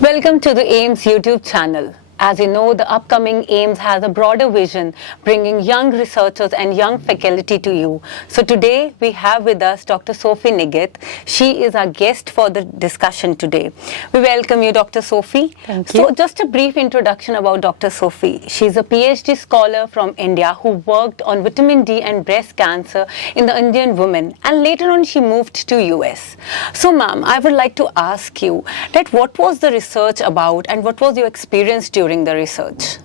Welcome to the AIMS YouTube channel. As you know, the upcoming AIMS has a broader vision, bringing young researchers and young faculty to you. So today we have with us Dr. Sophie Nighat. She is our guest for the discussion today. We welcome you, Dr. Sophie. Thank you. So just a brief introduction about Dr. Sophie. She's a PhD scholar from India who worked on vitamin D and breast cancer in the Indian women, and later on she moved to US. So ma'am, I would like to ask you that what was the research about and what was your experience during the research?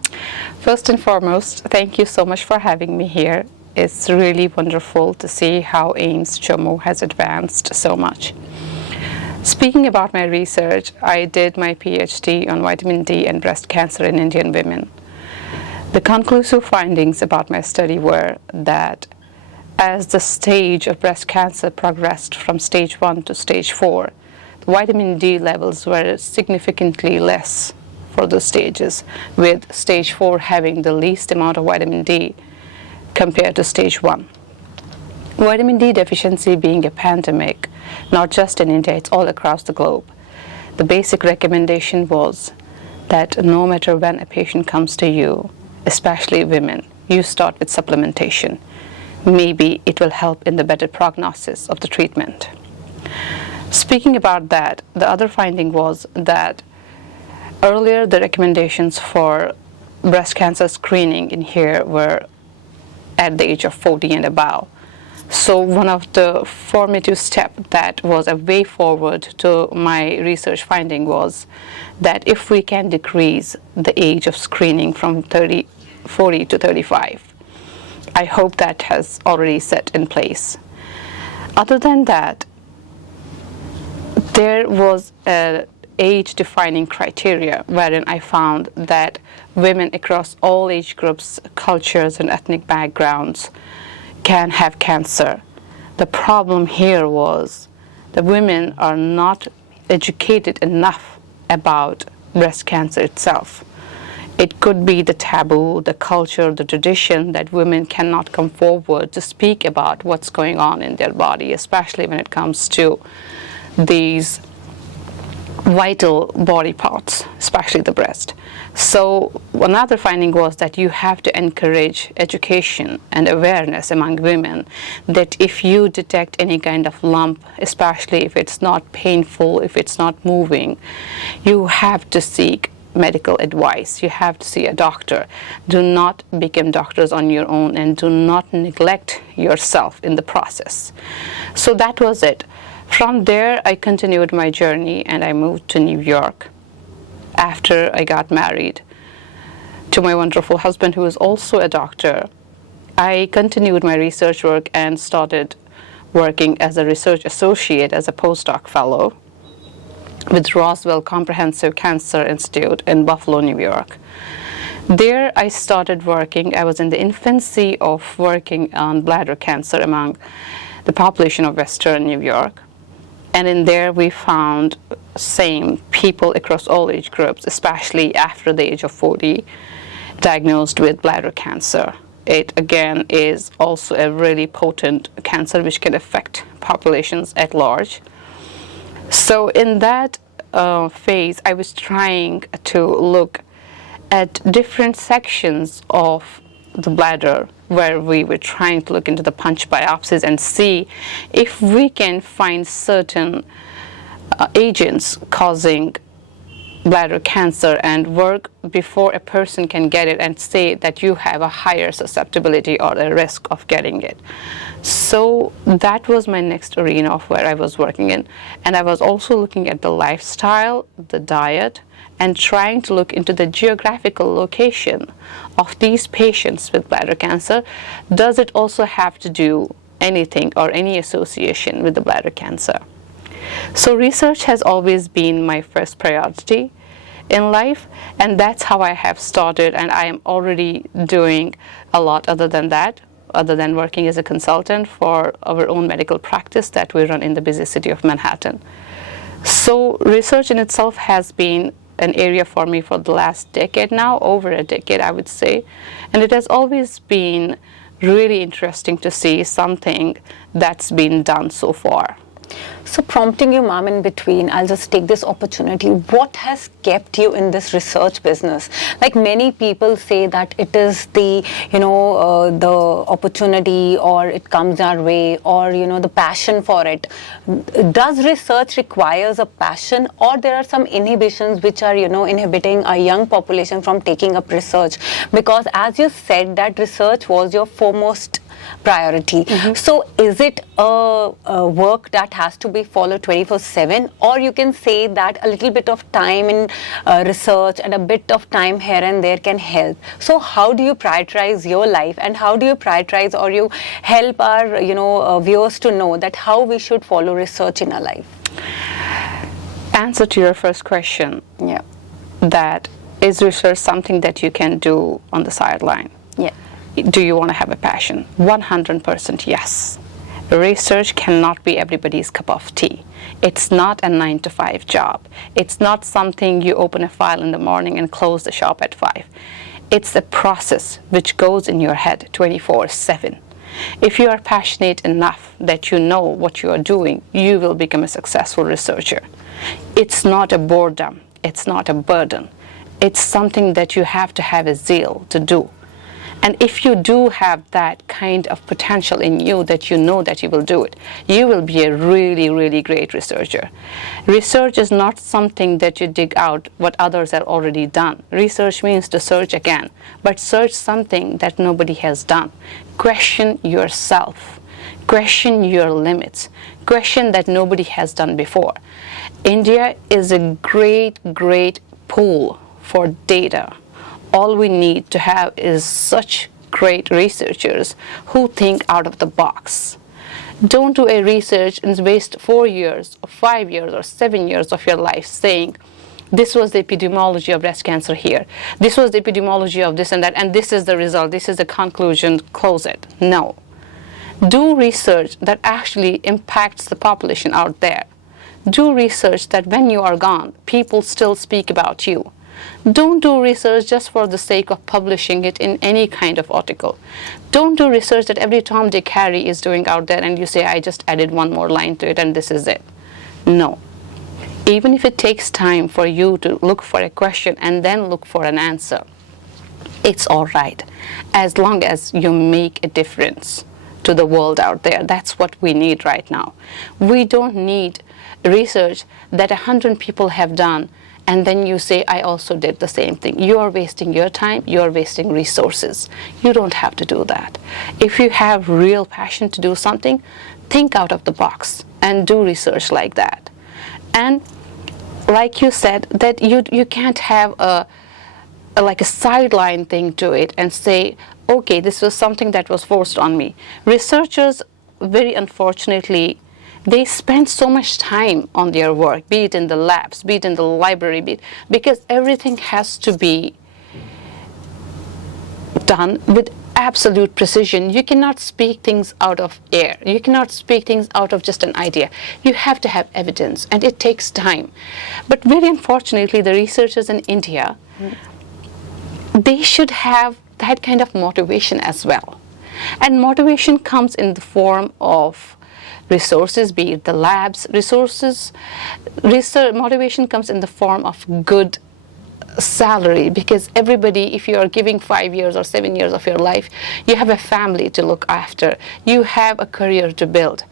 First and foremost, thank you so much for having me here. It's really wonderful to see how AIMS Jammu has advanced so much. Speaking about my research, I did my PhD on vitamin D and breast cancer in Indian women. The conclusive findings about my study were that as the stage of breast cancer progressed from stage 1 to stage 4, the vitamin D levels were significantly less for those stages, with stage 4 having the least amount of vitamin D compared to stage 1. Vitamin D deficiency being a pandemic, not just in India, it's all across the globe. The basic recommendation was that no matter when a patient comes to you, especially women, you start with supplementation. Maybe it will help in the better prognosis of the treatment. Speaking about that, the other finding was that earlier, the recommendations for breast cancer screening in here were at the age of 40 and above. So one of the formative steps that was a way forward to my research finding was that if we can decrease the age of screening from 40 to 35, I hope that has already set in place. Other than that, there was a age-defining criteria wherein I found that women across all age groups, cultures, and ethnic backgrounds can have cancer. The problem here was that women are not educated enough about breast cancer itself. It could be the taboo, the culture, the tradition that women cannot come forward to speak about what's going on in their body, especially when it comes to these vital body parts, especially the breast. So another finding was that you have to encourage education and awareness among women that if you detect any kind of lump, especially if it's not painful, if it's not moving, you have to seek medical advice. You have to see a doctor. Do not become doctors on your own and do not neglect yourself in the process. So that was it. From there, I continued my journey and I moved to New York after I got married to my wonderful husband, who is also a doctor. I continued my research work and started working as a research associate, as a postdoc fellow with Roswell Comprehensive Cancer Institute in Buffalo, New York. There I started working. I was in the infancy of working on bladder cancer among the population of Western New York. And in there we found same people across all age groups, especially after the age of 40, diagnosed with bladder cancer. It again is also a really potent cancer which can affect populations at large. So in that phase, I was trying to look at different sections of the bladder where we were trying to look into the punch biopsies and see if we can find certain agents causing bladder cancer and work before a person can get it and say that you have a higher susceptibility or a risk of getting it. So that was my next arena of where I was working in. And I was also looking at the lifestyle, the diet, and trying to look into the geographical location of these patients with bladder cancer. Does it also have to do anything or any association with the bladder cancer? So research has always been my first priority in life, and that's how I have started, and I am already doing a lot other than that, other than working as a consultant for our own medical practice that we run in the busy city of Manhattan. So research in itself has been an area for me for the last decade now, over a decade I would say, and it has always been really interesting to see something that's been done so far. So prompting you, ma'am, in between, I'll just take this opportunity. What has kept you in this research business? Like many people say that it is the, the opportunity, or it comes our way, or, the passion for it. Does research requires a passion, or there are some inhibitions which are, inhibiting a young population from taking up research? Because as you said that research was your foremost priority. So is it a work that has to be followed 24/7, or you can say that a little bit of time in research and a bit of time here and there can help? So how do you prioritize your life, and how do you prioritize, or you help our viewers to know that how we should follow research in our life? Answer to your first question, Yeah. that is research something that you can do on the sideline? Yeah. Do you want to have a passion? 100% yes. Research cannot be everybody's cup of tea. It's not a 9-to-5 job. It's not something you open a file in the morning and close the shop at 5. It's a process which goes in your head 24/7. If you are passionate enough that you know what you are doing, you will become a successful researcher. It's not a boredom. It's not a burden. It's something that you have to have a zeal to do. And if you do have that kind of potential in you, that you know that you will do it, you will be a really, really great researcher. Research is not something that you dig out what others have already done. Research means to search again, but search something that nobody has done. Question yourself. Question your limits. Question that nobody has done before. India is a great, great pool for data. All we need to have is such great researchers who think out of the box. Don't do a research and waste 4 years or 5 years or 7 years of your life saying, this was the epidemiology of breast cancer here, this was the epidemiology of this and that, and this is the result, this is the conclusion, close it. No. Do research that actually impacts the population out there. Do research that when you are gone, people still speak about you. Don't do research just for the sake of publishing it in any kind of article. Don't do research that every Tom, Dick, Harry is doing out there and you say, I just added one more line to it and this is it. No. Even if it takes time for you to look for a question and then look for an answer, it's all right, as long as you make a difference to the world out there. That's what we need right now. We don't need research that 100 people have done and then you say, I also did the same thing. You are wasting your time, you are wasting resources. You don't have to do that. If you have real passion to do something, think out of the box and do research like that. And like you said, that you can't have a sideline thing to it and say, okay, this was something that was forced on me. Researchers, very unfortunately, they spend so much time on their work, be it in the labs, be it in the library, because everything has to be done with absolute precision. You cannot speak things out of air. You cannot speak things out of just an idea. You have to have evidence, and it takes time. But very unfortunately, the researchers in India, they should have that kind of motivation as well. And motivation comes in the form of resources, be it the labs, research motivation comes in the form of good salary, because everybody, if you are giving 5 years or 7 years of your life, you have a family to look after, you have a career to build.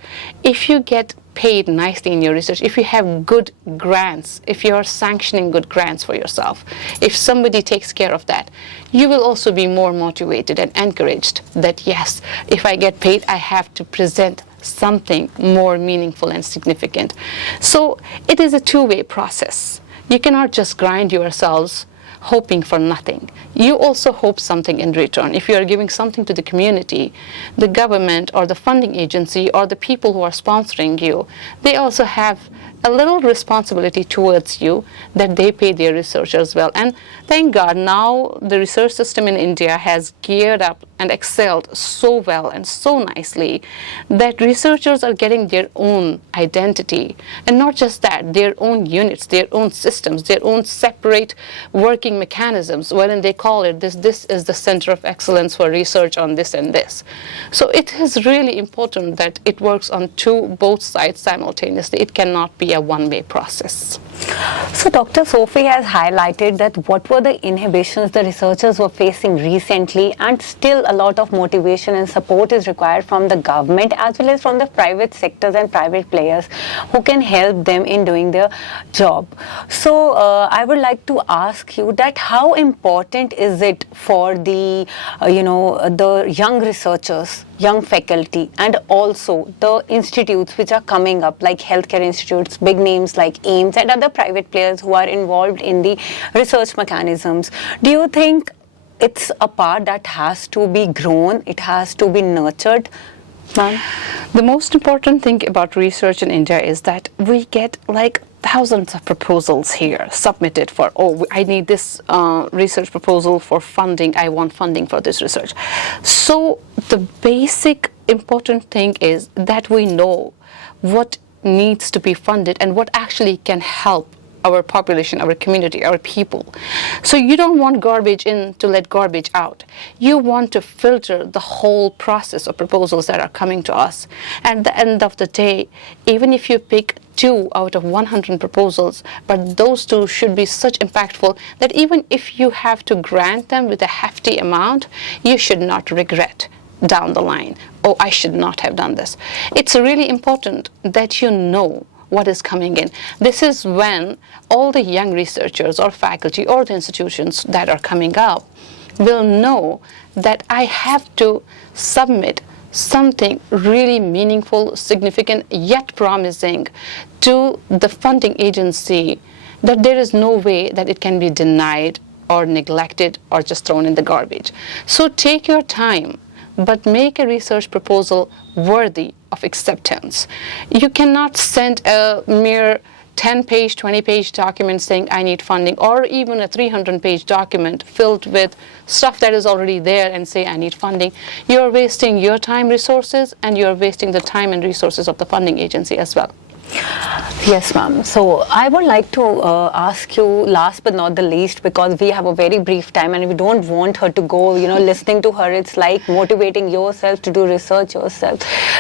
If you get paid nicely in your research, if you have good grants, if you are sanctioning good grants for yourself, if somebody takes care of that, you will also be more motivated and encouraged that yes, if I get paid, I have to present something more meaningful and significant. So it is a two-way process. You cannot just grind yourselves hoping for nothing. You also hope something in return. If you are giving something to the community, the government or the funding agency or the people who are sponsoring you, they also have a little responsibility towards you that they pay their researchers well. And thank God now the research system in India has geared up and excelled so well and so nicely that researchers are getting their own identity. And not just that, their own units, their own systems, their own separate working mechanisms, wherein they call it this is the center of excellence for research on this and this. So it is really important that it works on both sides simultaneously. It cannot be a one-way process. So Dr. Sophie has highlighted that what were the inhibitions the researchers were facing recently, and still a lot of motivation and support is required from the government as well as from the private sectors and private players who can help them in doing their job. So I would like to ask you that how important is it for the the young researchers, young faculty, and also the institutes which are coming up, like healthcare institutes, big names like AIIMS and other private players who are involved in the research mechanisms? Do you think it's a part that has to be grown, it has to be nurtured, ma'am? The most important thing about research in India is that we get like thousands of proposals here submitted for, oh, I need this research proposal for funding, I want funding for this research. So the basic important thing is that we know what needs to be funded and what actually can help our population, our community, our people. So you don't want garbage in to let garbage out. You want to filter the whole process of proposals that are coming to us. And at the end of the day, even if you pick 2 out of 100 proposals, but those 2 should be such impactful that even if you have to grant them with a hefty amount, you should not regret down the line, oh, I should not have done this. It's really important that you know what is coming in. This is when all the young researchers or faculty or the institutions that are coming up will know that I have to submit something really meaningful, significant, yet promising to the funding agency, that there is no way that it can be denied or neglected or just thrown in the garbage. So take your time, but make a research proposal worthy of acceptance. You cannot send a mere 10-page, 20-page document saying I need funding, or even a 300-page document filled with stuff that is already there and say I need funding. You're wasting your time, resources, and you're wasting the time and resources of the funding agency as well. Yes, ma'am. So I would like to ask you, last but not the least, because we have a very brief time and we don't want her to go, listening to her, it's like motivating yourself to do research yourself.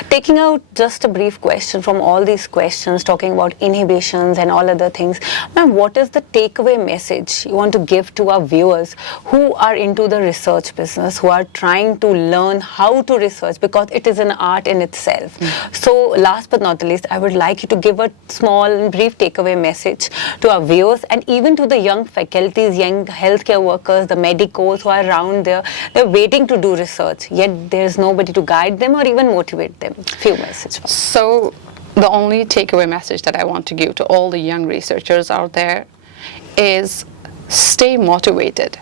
Taking out just a brief question from all these questions, talking about inhibitions and all other things, ma'am, what is the takeaway message you want to give to our viewers who are into the research business, who are trying to learn how to research, because it is an art in itself? So last but not the least, I would like you to give a small and brief takeaway message to our viewers and even to the young faculties, young healthcare workers, the medicos who are around there. They're waiting to do research, yet there's nobody to guide them or even motivate them. Few messages. So the only takeaway message that I want to give to all the young researchers out there is stay motivated.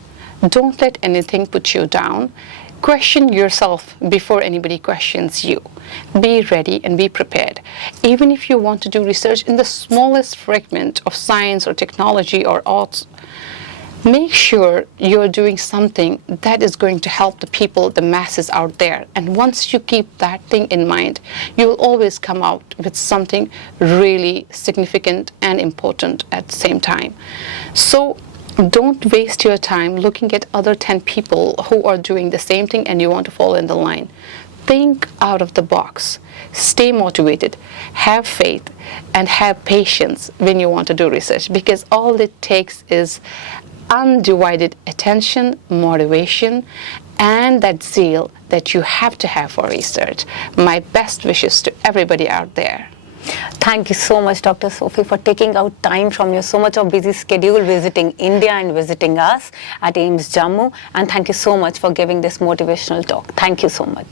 Don't let anything put you down. Question yourself before anybody questions you. Be ready and be prepared. Even if you want to do research in the smallest fragment of science or technology or arts, make sure you're doing something that is going to help the people, the masses out there. And once you keep that thing in mind, you will always come out with something really significant and important at the same time. So don't waste your time looking at other 10 people who are doing the same thing and you want to fall in the line. Think out of the box. Stay motivated, have faith, and have patience when you want to do research, because all it takes is undivided attention, motivation, and that zeal that you have to have for research. My best wishes to everybody out there. Thank you so much, Dr. Sophie, for taking out time from your so much of busy schedule, visiting India and visiting us at AIIMS Jammu. And thank you so much for giving this motivational talk. Thank you so much.